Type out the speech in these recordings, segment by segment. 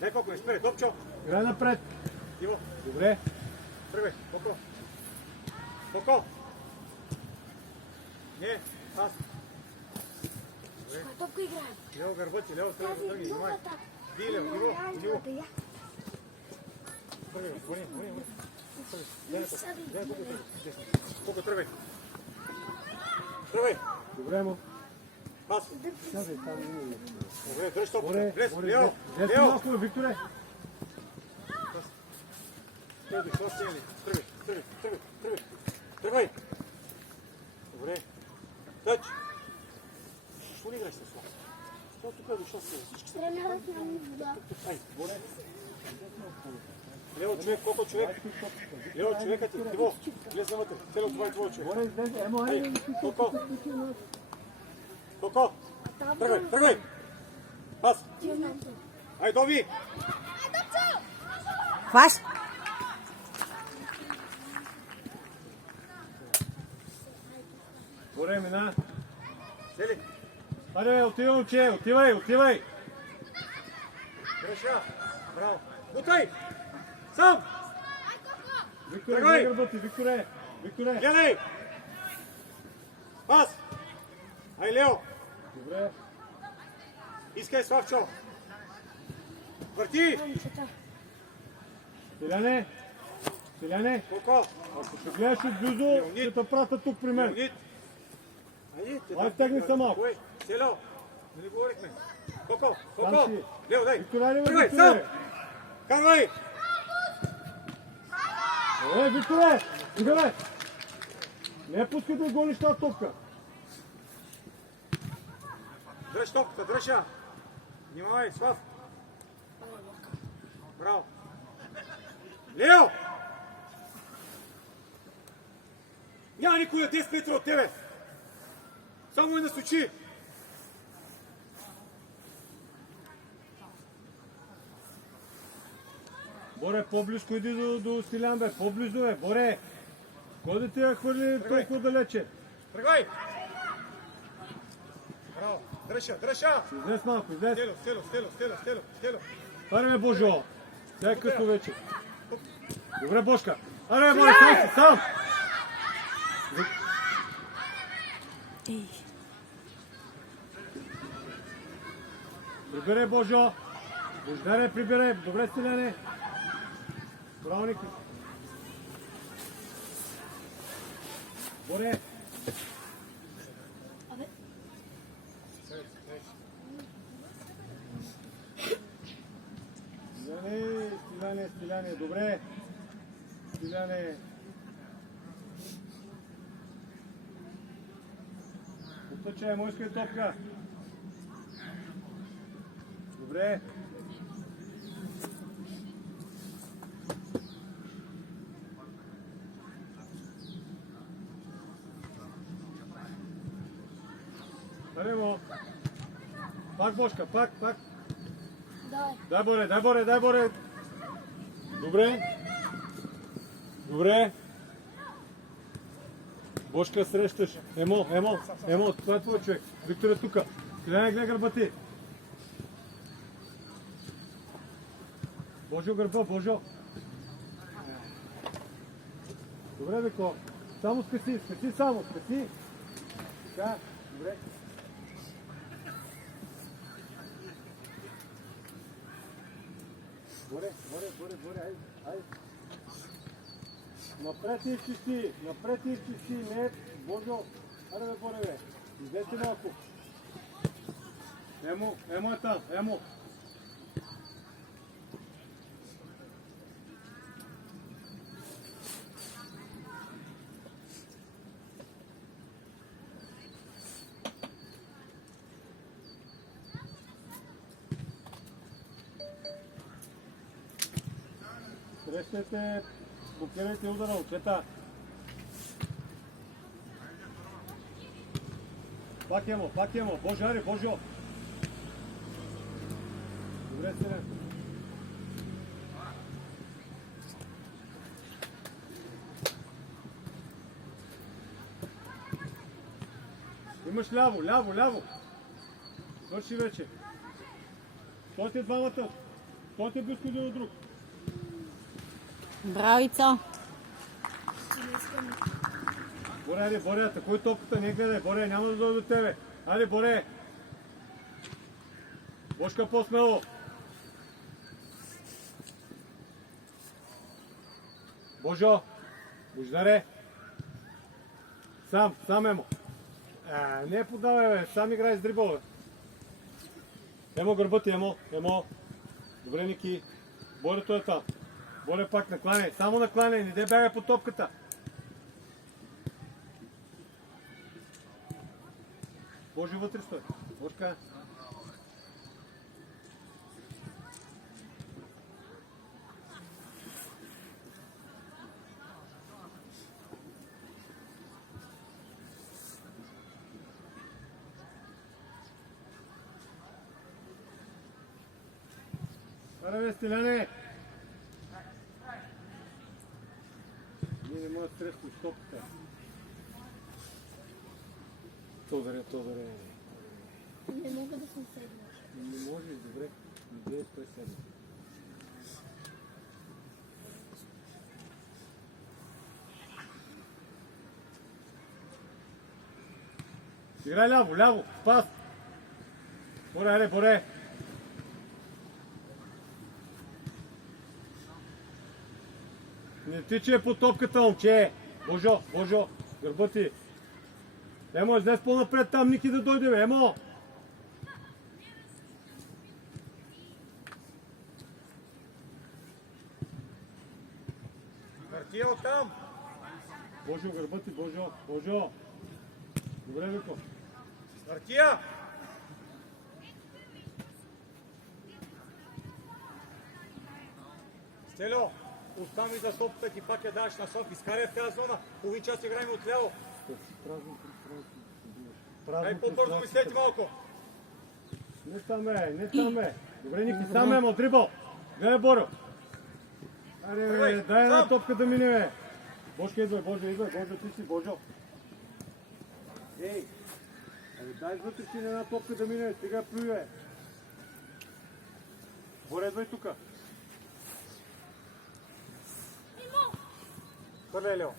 Дай колко е спре, Топчо. Играй напред. Иво. Добре. Тръгвай, Коко. Коко. Не, аз. Топка играем. Лево гърбати, лево тръгни, внимай. Ди, Лево, Иво. Тръгвай, гони. Коко, тръгвай. Тръгвай. Добре му. Пас. Добре, дръж топка. Влез, Лео. Лео. Викторе. Тръгвай. Добре. Тъч. Що не играеш с това? Що тук е дошъл с всички са? Ай, горе. Лево човек, колко човек? Лево човекът ти, Иво. Влез навътре. Цело това е твой човек. Горе, излезе. Ай, Коко. Коко. Тръгвай. Пас. Ай, Дови. Хваш! Горе, мина. Сели. Аре, отивай, момче. Отивай. Греша. Браво. Бутай. Сам. Викторе, Тръгвай. гледай гърбата ти, Викторе. Гледай. Пас. Ай, Лео. Добре. Искай, Славчо. Върти. Селяне. Коко. Ако ще гледаш отблизо, ще те пратя тук при мен. Леонид. Ай, тегни се малко. Кой? Село. Не говорихме. Коко. Там си. Лео, дай. Викторе, Тръгвай, сам. Карвай. Викторе! Играй! Не пускай да гониш тази топка. Дръж топката, дръж я. Внимавай, Слав. Браво. Лео! Няма никой на 10 метра от тебе. Само е насочи. Боре, по-близко иди до Стилян, бе. По-близо, бе. Боре! Кой да ти я хвърли толкова далече? Тръгвай. Браво. Дръж я. Излез малко, излез. Стело. Аре, ме, Божо! Сега е късно вече. Добре, Бошка. Аре, Боре, сам! Прибере, Божо! Бождаре, прибере! Добре, Стиляне! Браво, Нико! Боре! Стиляне, добре! Стиляне! Отъчай, мойска и топка! Добре! Арево! Пак, Бошка, пак! Дай, Боре! Добре! Бошка, срещаш! Емо, това е твой човек! Виктор е тука! Гледай гърба ти! Божо гърба, Божо! Добре, Вико! Само скъси! Така, добре! Боре, ай! Напред и изчисти, не, Божо! Аре, бе, Боре, бе! Излезте малко! Емо е там, Емо! Срещайте, блокирайте удара, очета. Пак Емо, Божо, аре, Божо. Добре, Сире. Имаш ляво, ляво, ляво. Свърши вече. Стойте двамата. Стойте близко един от друг. Браво, Ицо. Боре, айде, Боре, атакуй топката, не гледай. Боре, няма да дойде до тебе. Айде, Боре. Бошка по-смело. Божо. Бождаре. Сам Емо. Не подавай, бе. Сам играй с дрибъл, бе. Емо, гърба ти, Емо. Добре, Ники. Боре, той е там. Боре, пак накланяй. Само накланяй, не де бягай по топката. Божи вътре стой. Бошка. Аре, Стиляне! Ние не можем да стрескаме топката. Толдаре. Не мога да съм седна. Не можеш, добре. Иде е 107. Играй ляво, пас! Боре! Не тичай по топката, момче! Божо, гърба ти! Емо, излез по-напред там, Ники да дойде, бе, Емо! Хартия оттам! Божо, гърба ти, Божо! Добре, Вико! Хартия! Стело, остави за топката ти пак я даваш на Софи. Изкарай в тази зона. Половин час играем отляво. Дай по-бързо мислете малко. Не там, бе! Добре, Ники, сам Емо, дрибъл! Гледай, Боро! Аре, дай една топка да мине, бе! Божка, идвай, Божо, ти си, Божо! Ей! Дай вътре си една топка да мине, сега плюй, бе! Боре, идвай тука! Хвърляй, Лео.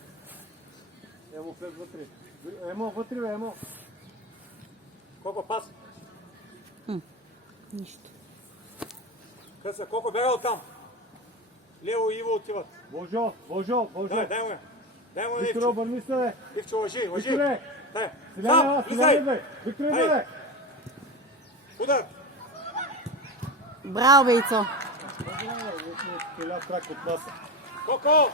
Емо, влез вътре! Емо, вътре, бе, Емо! Колко пас? Нищо. Къса, колко бяга оттам? Лево и Иво отиват. Божо! Дай му я. Дай му Виктор, Ивчо. обърни се, бе! Ивчо, лъжи. Викторе! Дай. Стиляне, Влизай. бе! Виктор, идвай, бе! Удар. Браво, бе, Ицо. Стиля трак от маса. Коко!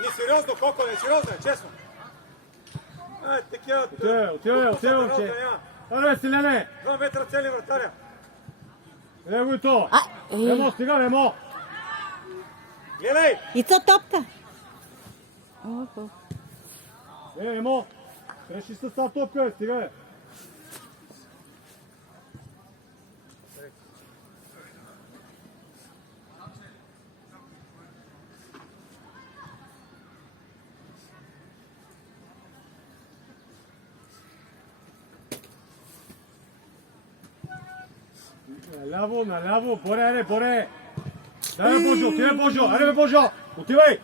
Несериозно, Коко, несериозно, честно. Такива... Отивай, момче! Аре, Стиляне! 2 метра цели вратаря. Его и то! Ей. Емо, стига, Емо! Гледай! Ицо, топка. Опа. Емо! Реши с тази топка, бе, стига, бе! Наляво, Боре! Дай, бе, Божо, отивай, Божо! Аре, бе, Божо! Отивай!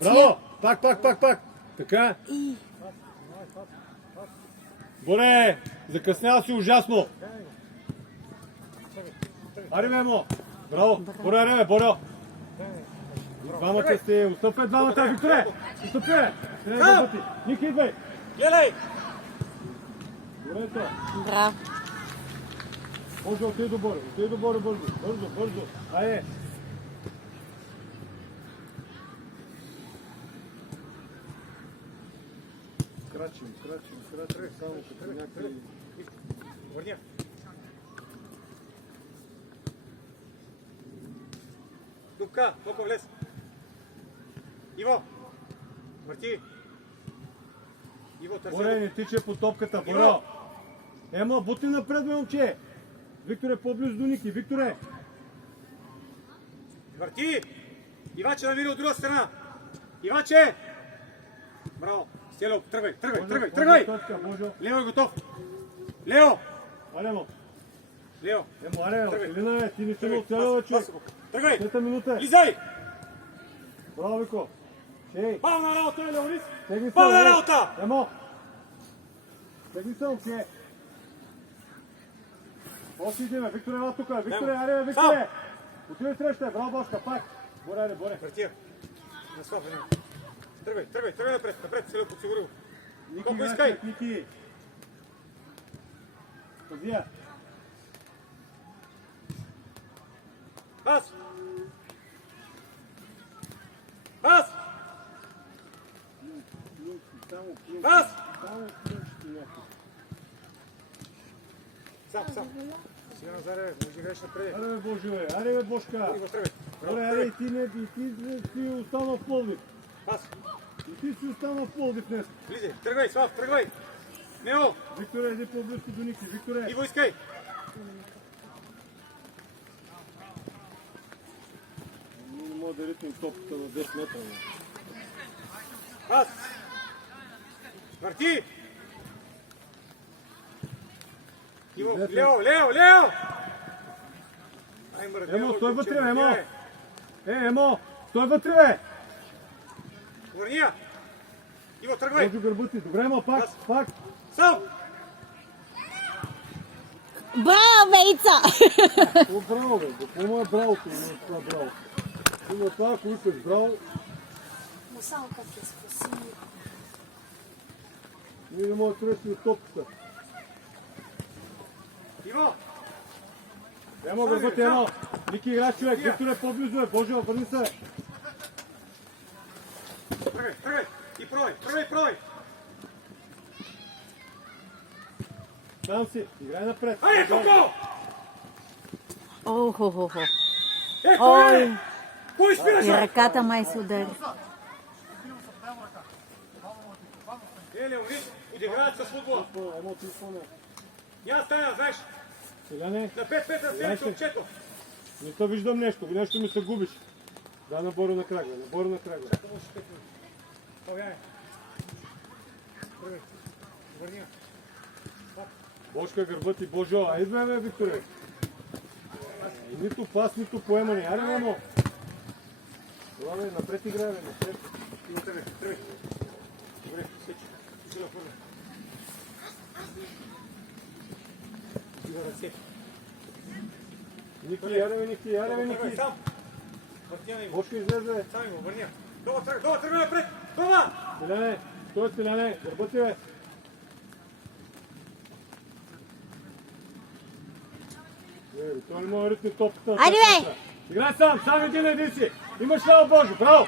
Браво! Пак! Така. Боре! Закъснява си ужасно! Аре, бе, Емо! Браво! Боре, аре, бе, Боро! Двамата сте, отстъпвай двамата, Викторе! Отстъпвай! Ники, идвай! Гледай! Добре, то! Браво. Божо, отидай до Боро, бързо! Айде! Крачим, само като някакви... Върня. Дупка, колко влез. Иво! Върти! Иво, търси. Боре, не тичай по топката, Боро! Емо, бути напред, бе, момче! Викторе, по-близо до Ники, Викторе! Върти! Иваче намери от друга страна! Иваче! Браво! Стело, тръгвай! Божо! Лево е готов! Лео! Аре, Лео! емо, аре, Тръгвай. Илина, ти не си Тръгвай, му оцелява, човек. Тръгвай! Трета минута е. Лизай! Браво, Вико. Шей, Пълна работа, Леонис! тегни се, Пълна бе. работа! Емо. Тегни се, момче. Още идеме, Викторе, ела тука. Викторе, Немо. аре, бе, Викторе. Отивай среща, браво, Бошка, пак. Боре, аре, боре. Въртия! На слаб, Лео! Тръгвай напред, се подсигурил. Ники, Колко граче, искай? Ники. Съдия. Пас! Пас! Само ключ. Пас! Само ключ. Сам. Сега Назаре, може да играеш напред. Аре, бе, Боже, бе. Аре, бе, Бошка. Иво, тръгвай. Добре, аре, и ти си останал в Пловдив. Пас! И ти си останал в Пловдив днес. Влизай, тръгвай, Слав, тръгвай! Мео! Викторе, иди по-близко до Ники. Викторе. Иво, искай! Не мога да ритнем топката на 10 метра. бе. Пас! Върти! Иво, Лео! Ай, мърдя, Емо, стой вътре, момче, Емо! мърдя, Емо, стой вътре, бе! Върни я! Иво, тръгвай! Може гърба ти. Добре, Емо, пак. Сам! Браво, Вейца! Какво браво, бе? Какво е бравото? Не е това браво. Има това, ако искаш браво, Но само как я спаси. ние не можем да срещаме топката. Иво! Емо, гърба ти, Емо. Ники игра човек. Виктор е по-близо, бе. Боже, върни се. Тръгвай! И пробай! Там си. Играй напред. Айде, Коко! Охо-хо-хо. Ой! Кой И спираш? ръката май се удари. Леонид, подиграват с футбола. Емо, ти изпълня. Няма стая, знаеш. Сега не. На 5 метра следващото момчето. Не те виждам нещо. Нещо ми се губиш. Да, наборо на крак, бе. Наборо на крак, бе. Павяне. Тръгвай. Върни я. Бошка, гърба ти, Божо. Айде, бе, Викторе. Нито пас, нито поемане. Аре, Емо. Това, бе, напред играе, бе, напред. Иво, тръгвай. Добре, сечи. Сила първа. Дива ръце. Ники, аре, бе, Ники, аре, бе, Тръгвай, Ники. сам. Върти я на Иво. Бошка излезе, бе. Сам Иво, върни я. Долу, тръгвай напред. Дома! Стеляне, стой, Стеляне. Гърба ти, бе. Той не може да ритне топката. Айде, бе! Играй сам един си. Имаш ляво, Божо, браво!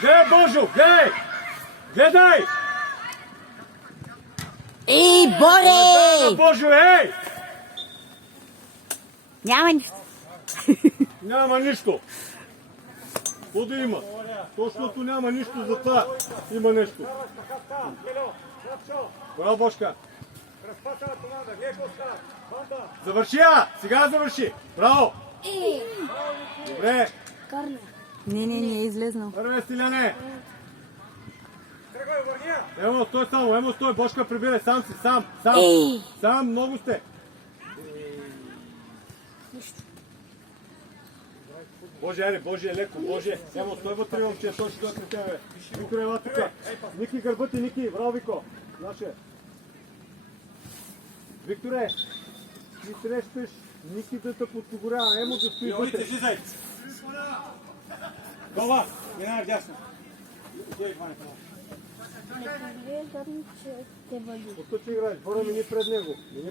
Гледай, Божо, гледай! Ей, Гледай, Боре! Божо, ей! Няма нищо. Няма нищо. Какво да има? Точното няма нищо, за това има нещо. Браво, Бошка. Разпасана команда, гледай какво става. Банда! Завърши я! Сега завърши! Браво! Добре! Карна. Не е излезнал. Първе, Стиляне! Тръгвай, върни я! Емо, стой само, Емо, стой, Бошка прибира, сам си, сам. Ей! Сам, много сте. Боже, аре, Боже, леко, Боже. Емо, стой вътре, момче, той ще дойде при тебе. Виктор, ела тука. Ники, гърба ти, Ники, браво, Вико. Наше. Викторе, ти срещаш Ники да те подсигурява, Емо да стои Леонид, вътре. излизай! Гола! Минавай вдясно. Отивай, Ваня, това. Не повярвам, че те вали. От че играеш, Боро, мини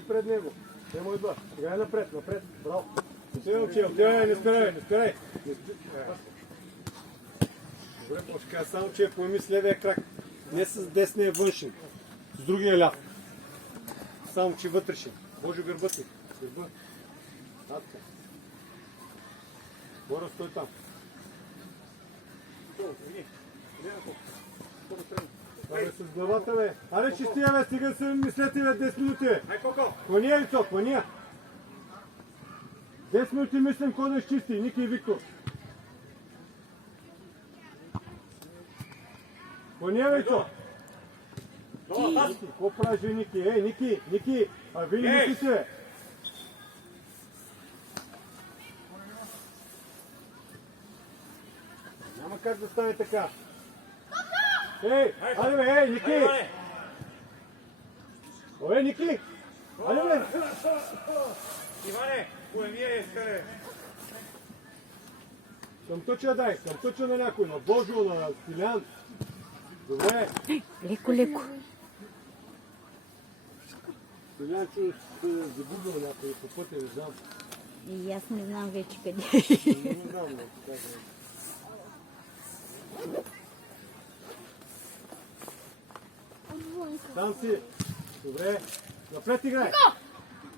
пред него. Емо идва. Играй напред. Браво. Отивай, не спирай. Добре, почка, само че поеми с левия крак. Не с десния външен, с другия ляв. Само че вътрешен. Боже, гърба ти. Гърба. Татка. Боро, стой там. Абе, с главата, бе. Аре, чистия, бе, стига се мислете, бе, 10 минути, бе. Ай, Коко! Клания, Вицо, клания. 10 минути мислим кой да изчисти, Ники и Виктор. Клания, Вицо. Какво правиш, Ники? Ей, Ники! А ви ли мислите? Няма как да стане така. Ей, айде бе, ей, Ники! Ей, Ники! Айде бе! Иване, кое ми е скаре? Към тъча дай, към тъча на някой, на Божо, на Стилян. Добре. Леко, леко. Стилян чу се загубил някой по пътя, не знам. И аз не знам вече къде. Не знам, но така да е. Там си. Добре. Напред играй.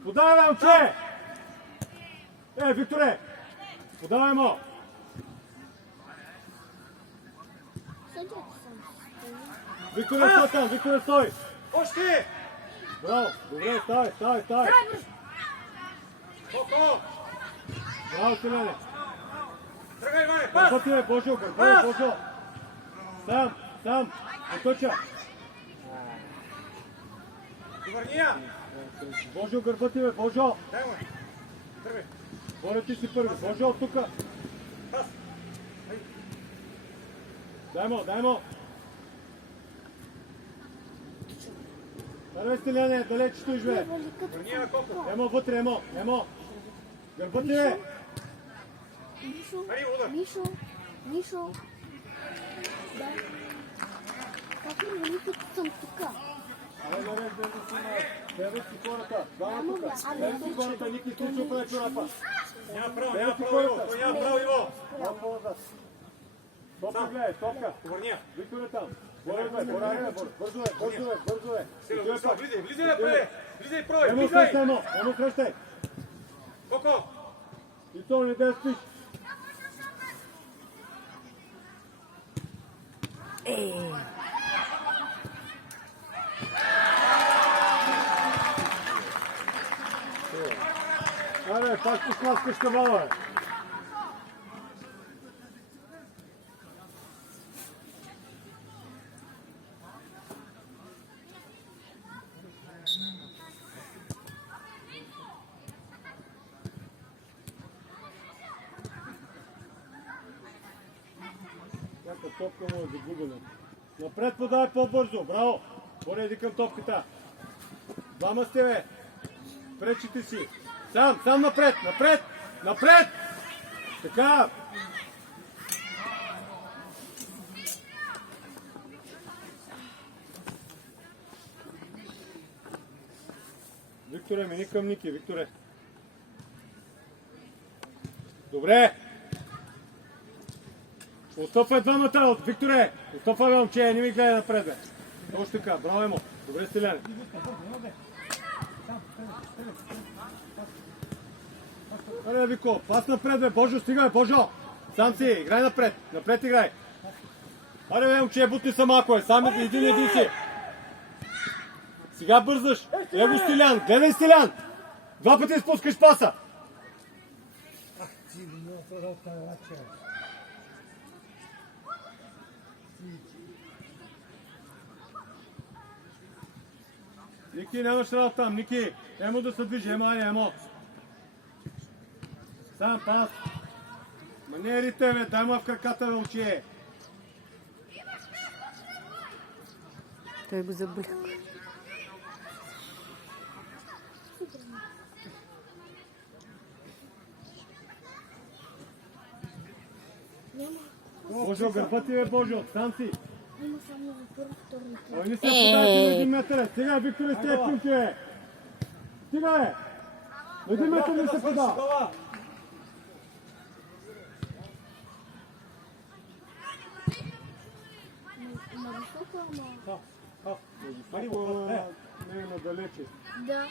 Подавай, момче! Викторе! Подавай му! Викторе, стой там! Викторе, стой! Още! Браво! Добре, ставай! Коко! Браво, Селяне! Тръгай, Иване, пас! Гърбати е, Божо! Божо! Сам! Оточа! Върния! Божо, гърбати бе, Божо! Дай му! Тръгай! Боре, ти си първи! Божо, от тука! Пас! Дай му! Давай, Стиляне, далеч стоиш бе! Върния на Коко! Емо вътре, емо! Гърбати бе! Мишо. Да. Как ли вели като съм тука? Айде, наред, да си Бебе си хората! Ама, Бебе абе, си хората, Ники, ти чупа на чорапа! Няма право, Иво! Той няма право, Иво! Топка гледай, топка! Върния! Викторе там! Боре, бързо е! Силно, влизай напред! Влизай, прой! Емо Влизай! срещай! Коко! И то не да спиш! Аре, пак ти смаскаш кавала, бе! Някаква топка му е загубена. Напред подай по-бързо, браво! Боре, иди към топката. Двама сте, бе! Пречите си! Сам напред! Така! Викторе, мини към Ники, Викторе. Добре! Отстъпвай двамата от Викторе! Отстъпвай, момче, не ми гледай напред, бе! Точно така, браво емо! Добре, Стиляне! Аре, Вико, пас напред, бе, Божо, стига, бе, Божо! Сам си, играй напред, играй! Аре, бе, момче, бутни са малко, сам един си! Сега бързаш! Его Стилян, гледай Стилян! Два пъти спускаш паса! Ники, нямаш работа там, Ники! Емо да се движи, емо! Сам пас! Манерите, бе, дай му в краката, бе, момче! Той го заболя. Божо, гърбати, бе, Божо, там си! Има само за първо, второ и трето. Ой, не се подайте на 1 метър! Стига, Викторе, сте пунче! Стига, бе! На 1 метър не се подава! На високо, ама... Не, надалече. Да.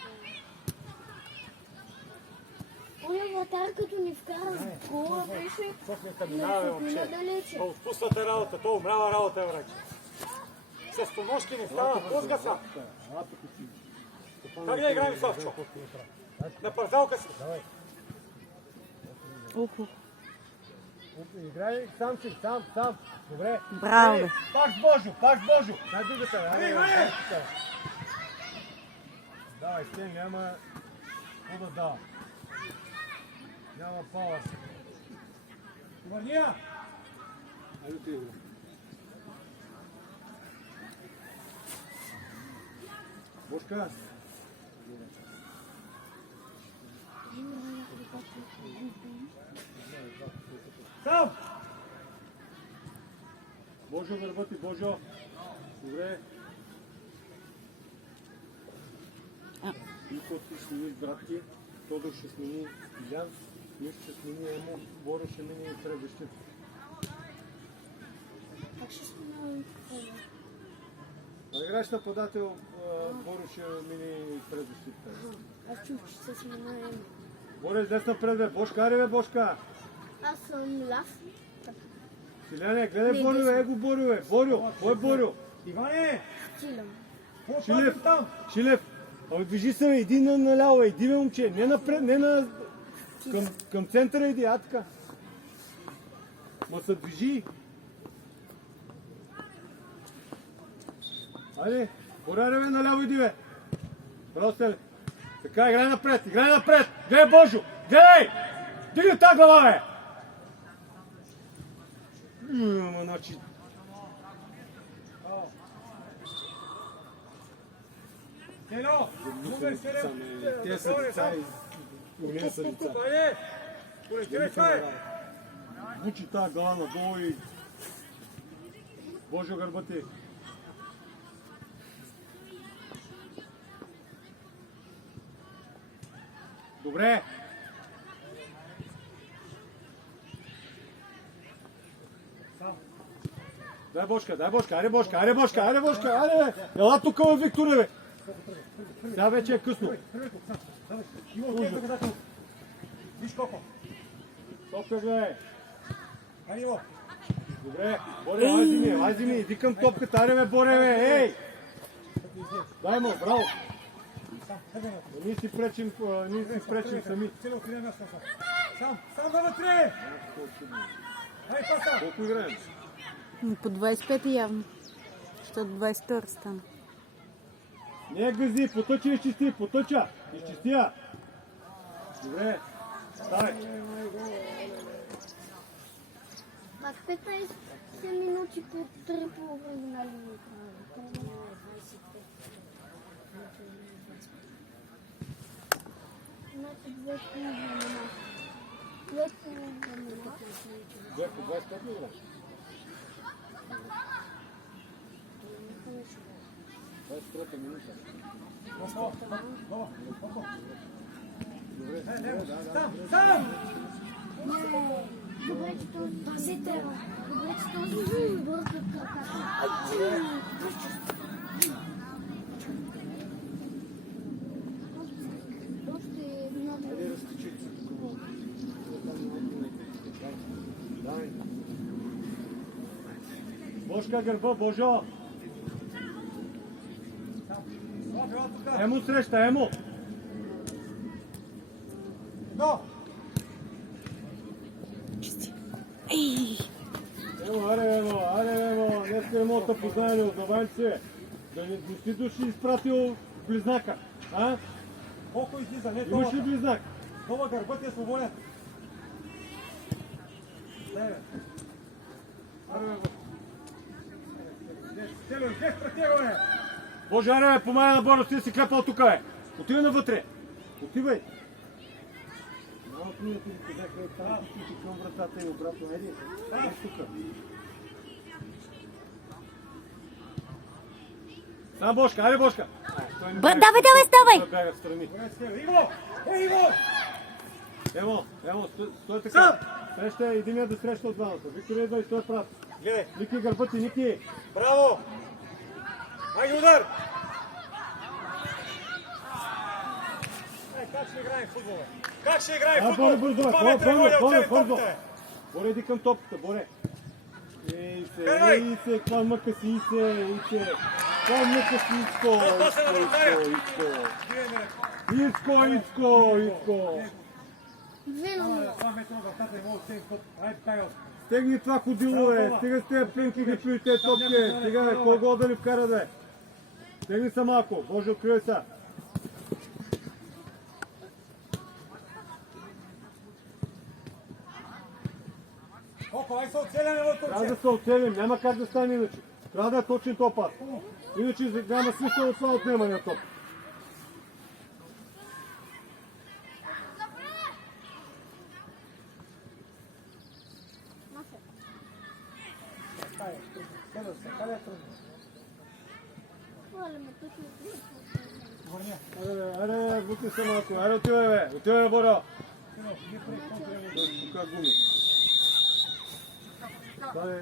Оля вратар, като ни вкара с гола, беше надалече. Отпусната работа, то умрява работа, врач. С поножки не става, пузга са. Как да играем, Славчо? На парзалка си. Уху. Играй сам си, сам. Добре. Браво, бе. Пак с Божо. Дай другата, бе. Давай, Стен, няма какво да дава. Няма пауър. Върния! Айде ти игра. Бошка. Сам! Божо гърбати, Божо. Добре. Никой ще смени братки, Тодор ще смени Илян, Миш ще смени Емо, Боро ще мини следващите. Как ще сме? А играеш нападател, Боро ще мини следващите. Аз чух, че се сменяем. Боре, излез напред, бе. Бошка, аре, бе, Бошка. Аз съм лав. Силяне, гледай Боро, бе, его Боро, бе. Боро, кой е Боро? Иване! Шилев, Шилев. Абе, движи се, бе, иди наляво, бе, иди, бе, момче. Не напред, не на... Към центъра иди, а така. Ма се движи. Айде, Боре, аре, бе, наляво иди, бе. Браво, Стеле. Така, играй напред. Гледай, Божо, гледай! Дигай тази глава, бе! Ама, значи... Ено! Те са деца и не са деца. Айде! Кой? Бучи тази глава надолу и... Божо гърбати. Добре. Дай Бошка, аре Бошка, аре! Ела тук, бе, Викторе, бе! Сега вече е късно. Виж колко. Топка, бе! Айде го. Добре, Боре, лази ми, иди към топката, аре, бе, Боре, бе, ей! Дай му, браво! Ние си пречим сами. Сам вътре! Ай, паса! Колко играем? По 25 явно. Защото 22 стана. Не гази, потъча и изчисти, изчисти я. Добре, ставай. Пак 15 минути по 3 половина линии. Значи 2 половина. 2 половина. Две по 25 ли играш? 23-та минута. Сам! Добре, че този пазите. Добре, че този бърка краката. Още една. Айде, разтичи. Дай. Бошка гърба, Божо! Емо среща, Емо! Но! Емо, аре, Емо! Днеска Емота познание, отдавай се! Да не си души изпратил близнака, а? Колко излиза? Не Имаш ли това. близнак? Това гърбът е свободен. Дай, бе. Аре, Тело, без претягване! Боже, аре, бе, помагай на Боро, ти си клепал тук, бе! Отивай навътре! Отивай! Малко ми ти казаха, там ти към вратата и обратно, айди! Айди тук! Сам Бошка, аре Бошка! Давай, ставай! Той бяга в страни. Иво! Иво! Емо, стой така! Среща, един я да среща от двамата. Виктор идва и стой прав. Гледай! Ники гърбати, Ники! Браво! Айде удар! Как ще играем в футбола? Как ще играем в футбол? Боре, бързо, бързо! Боре, иди към топката, Боре! Ей се, каква мъка си, каква мъка си, Ицко! Две на 0. 2 метра вратата и мога да стеем път. Айде, Тайо! Стегни това ходило, бе. Стига с тези пинки ги пили тези топки. Стига, бе. Кого да ни вкара, бе. Стегни са малко. Боже, откривай са. Колко, ай се оцеляме в Трябва да се оцелим. Няма как да стане иначе. Трябва да е точен топ пас. Иначе няма смисъл от това отнемане на топ. Оле, ме точно. Аре, бути се малко. Аре, отивай, бе. Отивай, Боро. Тука гуми. Стане,